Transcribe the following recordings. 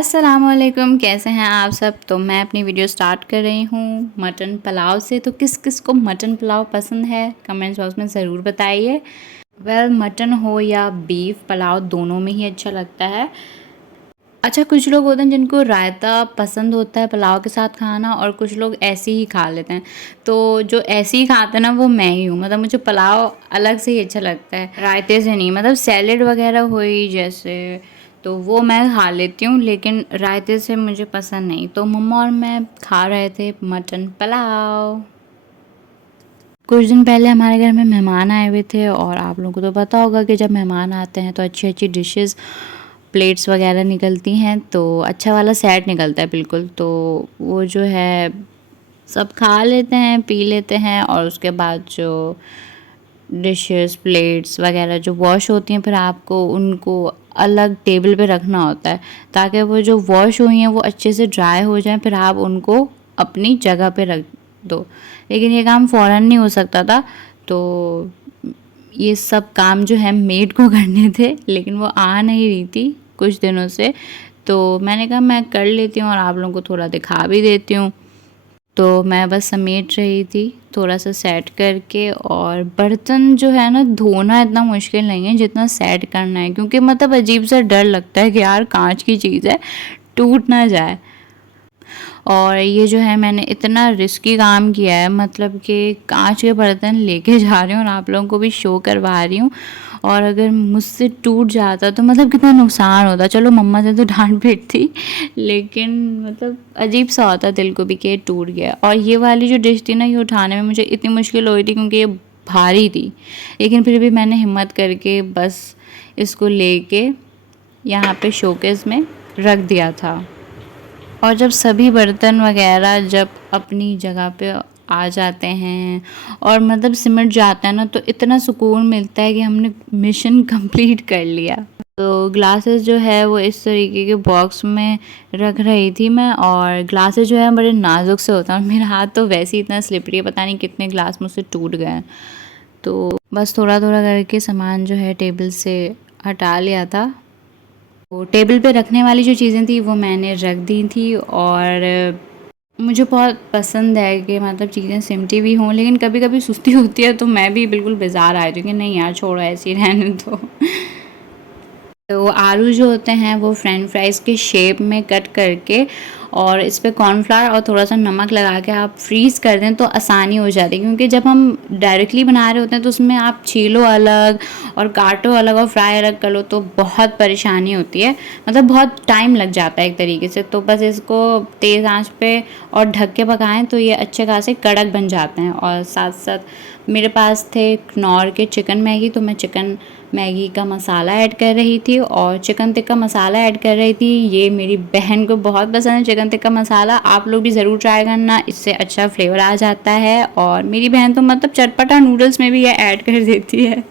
अस्सलामुअलैकुम, कैसे हैं आप सब। तो मैं अपनी वीडियो स्टार्ट कर रही हूँ मटन पुलाव से। तो किस किस को मटन पुलाव पसंद है कमेंट्स बॉक्स में ज़रूर बताइए। मटन हो या बीफ पुलाव दोनों में ही अच्छा लगता है। अच्छा, कुछ लोग होते हैं जिनको रायता पसंद होता है पुलाव के साथ खाना, और कुछ लोग ऐसे ही खा लेते हैं। तो जो ऐसे ही खाते हैं ना, वो मैं ही हूँ। मतलब मुझे पुलाव अलग से ही अच्छा लगता है, रायते से नहीं। मतलब सैलेड वगैरह हुई जैसे, तो वो मैं खा लेती हूँ, लेकिन रायते से मुझे पसंद नहीं। तो मम्मा और मैं खा रहे थे मटन पुलाव। कुछ दिन पहले हमारे घर में मेहमान आए हुए थे, और आप लोगों को तो पता होगा कि जब मेहमान आते हैं तो अच्छी अच्छी डिशेस, प्लेट्स वगैरह निकलती हैं, तो अच्छा वाला सेट निकलता है बिल्कुल। तो वो जो है सब खा लेते हैं, पी लेते हैं, और उसके बाद जो डिशेस, प्लेट्स वगैरह जो वॉश होती हैं, फिर आपको उनको अलग टेबल पे रखना होता है, ताकि वो जो वॉश हुई हैं वो अच्छे से ड्राई हो जाएं, फिर आप उनको अपनी जगह पे रख दो। लेकिन ये काम फ़ौरन नहीं हो सकता था, तो ये सब काम जो है मेड को करने थे, लेकिन वो आ नहीं रही थी कुछ दिनों से। तो मैंने कहा मैं कर लेती हूँ और आप लोगों को थोड़ा दिखा भी देती हूँ। तो मैं बस समेट रही थी थोड़ा सा सेट करके। और बर्तन जो है ना, धोना इतना मुश्किल नहीं है जितना सेट करना है, क्योंकि मतलब अजीब सा डर लगता है कि यार कांच की चीज़ है, टूट ना जाए। और ये जो है मैंने इतना रिस्की काम किया है, मतलब कि कांच के बर्तन लेके जा रही हूँ और आप लोगों को भी शो करवा रही हूँ। और अगर मुझसे टूट जाता तो मतलब कितना नुकसान होता। चलो मम्मा से तो डांट पीटती, लेकिन मतलब अजीब सा होता दिल को भी कि ये टूट गया। और ये वाली जो डिश थी ना, ये उठाने में मुझे इतनी मुश्किल हो रही थी क्योंकि ये भारी थी, लेकिन फिर भी मैंने हिम्मत करके बस इसको लेके यहाँ पे शोकेस में रख दिया था। और जब सभी बर्तन वगैरह जब अपनी जगह पे आ जाते हैं और मतलब सिमट जाता है ना, तो इतना सुकून मिलता है कि हमने मिशन कंप्लीट कर लिया। तो ग्लासेस जो है वो इस तरीके के बॉक्स में रख रही थी मैं। और ग्लासेस जो है बड़े नाजुक से होता है, और मेरा हाथ तो वैसे ही इतना स्लिपरी है, पता नहीं कितने ग्लास मुझसे टूट गए हैं। तो बस थोड़ा थोड़ा करके सामान जो है टेबल से हटा लिया था। तो टेबल पे रखने वाली जो चीज़ें थी वो मैंने रख दी थी। और मुझे बहुत पसंद है कि मतलब चीज़ें सिमटी भी हों, लेकिन कभी कभी सुस्ती होती है तो मैं भी बिल्कुल बेजार आ जाती हूँ कि नहीं यार छोड़ो, ऐसे ही रहने दो। तो आलू जो होते हैं वो फ्रेंच फ्राइज़ के शेप में कट करके, और इस पे कॉर्नफ्लावर और थोड़ा सा नमक लगा के आप फ्रीज़ कर दें तो आसानी हो जाती है। क्योंकि जब हम डायरेक्टली बना रहे होते हैं तो उसमें आप छीलो अलग और काटो अलग और फ्राई अलग कर लो, तो बहुत परेशानी होती है, मतलब बहुत टाइम लग जाता है एक तरीके से। तो बस इसको तेज़ आंच पे और ढक के पकाएं तो ये अच्छे खासे कड़क बन जाते हैं। और साथ साथ मेरे पास थे कनौर के चिकन मैगी, तो मैं चिकन मैगी का मसाला ऐड कर रही थी और चिकन टिक्का मसाला ऐड कर रही थी। ये मेरी बहन को बहुत पसंद है चिकन टिक्का मसाला, आप लोग भी ज़रूर ट्राई करना, इससे अच्छा फ्लेवर आ जाता है। और मेरी बहन तो मतलब चटपटा नूडल्स में भी ये ऐड कर देती है।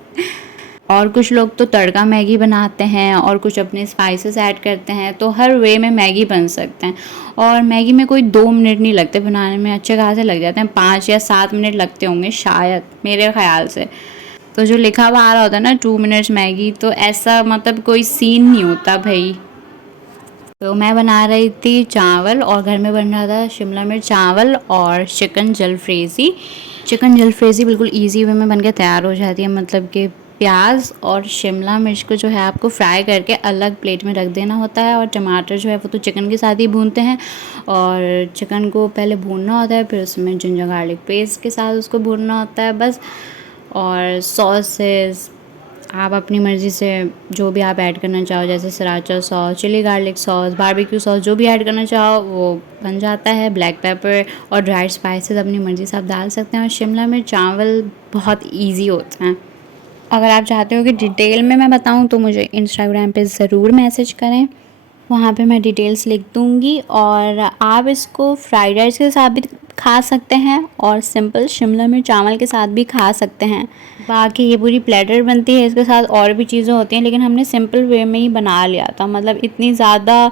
और कुछ लोग तो तड़का मैगी बनाते हैं और कुछ अपने स्पाइसेस ऐड करते हैं, तो हर वे में मैगी बन सकते हैं। और मैगी में कोई 2 मिनट नहीं लगते बनाने में, अच्छे खासे लग जाते हैं, 5 या 7 मिनट लगते होंगे शायद मेरे ख्याल से। तो जो लिखा हुआ आ रहा होता है ना 2 मिनट्स मैगी, तो ऐसा मतलब कोई सीन नहीं होता भाई। तो मैं बना रही थी चावल, और घर में बन रहा था शिमला मिर्च चावल और चिकन जलफ्रेज़ी। चिकन जलफ्रेज़ी बिल्कुल इजी वे में बन के तैयार हो जाती है, मतलब कि प्याज और शिमला मिर्च को जो है आपको फ्राई करके अलग प्लेट में रख देना होता है, और टमाटर जो है वो तो चिकन के साथ ही भूनते हैं, और चिकन को पहले भूनना होता है, फिर उसमें जिंजर गार्लिक पेस्ट के साथ उसको भूनना होता है बस। और सॉसेस आप अपनी मर्ज़ी से जो भी आप ऐड करना चाहो, जैसे sriracha sauce, chilli garlic sauce, barbecue sauce, जो भी ऐड करना चाहो वो बन जाता है। ब्लैक पेपर और ड्राइड स्पाइसेस अपनी मर्ज़ी से आप डाल सकते हैं। और शिमला मिर्च चावल बहुत इजी होते हैं। अगर आप चाहते हो कि डिटेल में मैं बताऊं तो मुझे इंस्टाग्राम पे ज़रूर मैसेज करें, वहाँ पे मैं डिटेल्स लिख दूँगी। और आप इसको फ्राइड राइस के साथ भी खा सकते हैं और सिंपल शिमला मिर्च चावल के साथ भी खा सकते हैं। बाकी ये पूरी प्लेटर बनती है, इसके साथ और भी चीज़ें होती हैं, लेकिन हमने सिंपल वे में ही बना लिया था, मतलब इतनी ज़्यादा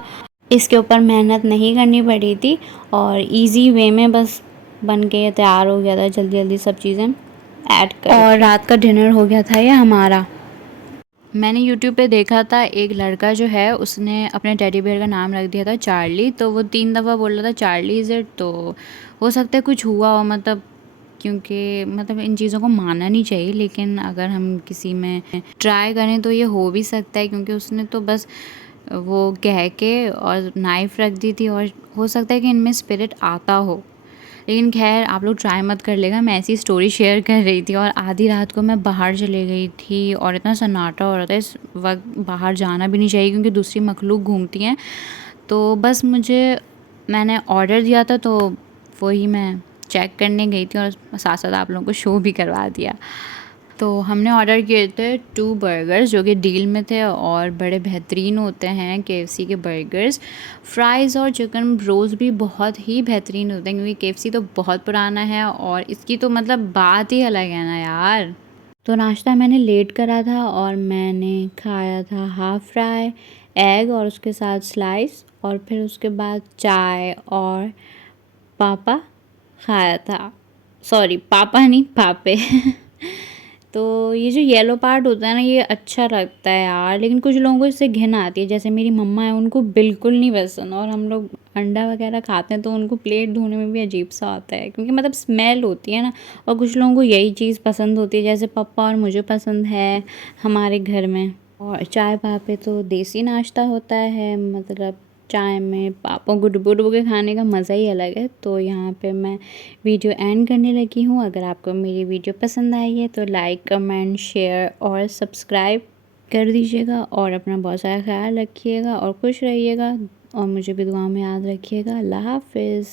इसके ऊपर मेहनत नहीं करनी पड़ी थी, और इजी वे में बस बन के तैयार हो गया था, जल्दी जल्दी सब चीज़ें ऐड कर। और रात का डिनर हो गया था ये हमारा। मैंने यूट्यूब पे देखा था एक लड़का जो है उसने अपने टेडी बियर का नाम रख दिया था चार्ली, तो वो 3 दफ़ा बोल रहा था चार्ली इज़ इट, तो हो सकता है कुछ हुआ हो, मतलब क्योंकि मतलब इन चीज़ों को मानना नहीं चाहिए, लेकिन अगर हम किसी में ट्राई करें तो ये हो भी सकता है, क्योंकि उसने तो बस वो कह के और नाइफ़ रख दी थी, और हो सकता है कि इनमें स्पिरिट आता हो। लेकिन ख़ैर आप लोग ट्राई मत कर लेगा, मैं ऐसी स्टोरी शेयर कर रही थी और आधी रात को मैं बाहर चली गई थी और इतना सन्नाटा हो रहा था, इस वक्त बाहर जाना भी नहीं चाहिए क्योंकि दूसरी मखलूक घूमती हैं। तो बस मैंने ऑर्डर दिया था, तो वही मैं चेक करने गई थी और साथ साथ आप लोगों को शो भी करवा दिया। तो हमने ऑर्डर किए थे 2 बर्गर्स जो कि डील में थे और बड़े बेहतरीन होते हैं केएफसी के बर्गर्स। फ्राइज़ और चिकन रोज़ भी बहुत ही बेहतरीन होते हैं, क्योंकि केएफसी तो बहुत पुराना है और इसकी तो मतलब बात ही अलग है ना यार। तो नाश्ता मैंने लेट करा था और मैंने खाया था हाफ़ फ्राई, एग और उसके साथ स्लाइस, और फिर उसके बाद चाय और पापा खाया था। सॉरी, पापा नहीं, पापे। तो ये जो येलो पार्ट होता है ना, ये अच्छा लगता है यार, लेकिन कुछ लोगों को इससे घिन आती है, जैसे मेरी मम्मा है, उनको बिल्कुल नहीं पसंद, और हम लोग अंडा वगैरह खाते हैं तो उनको प्लेट धोने में भी अजीब सा आता है, क्योंकि मतलब स्मेल होती है ना। और कुछ लोगों को यही चीज़ पसंद होती है, जैसे पापा और मुझे पसंद है हमारे घर में। और चाय पापे तो देसी नाश्ता होता है, मतलब चाय में पापों को डुबो-डुबो के खाने का मज़ा ही अलग है। तो यहाँ पे मैं वीडियो एंड करने लगी हूँ। अगर आपको मेरी वीडियो पसंद आई है तो लाइक, कमेंट, शेयर और सब्सक्राइब कर दीजिएगा, और अपना बहुत सारा ख़्याल रखिएगा और खुश रहिएगा, और मुझे भी दुआ में याद रखिएगा। अल्लाह हाफ़िज़।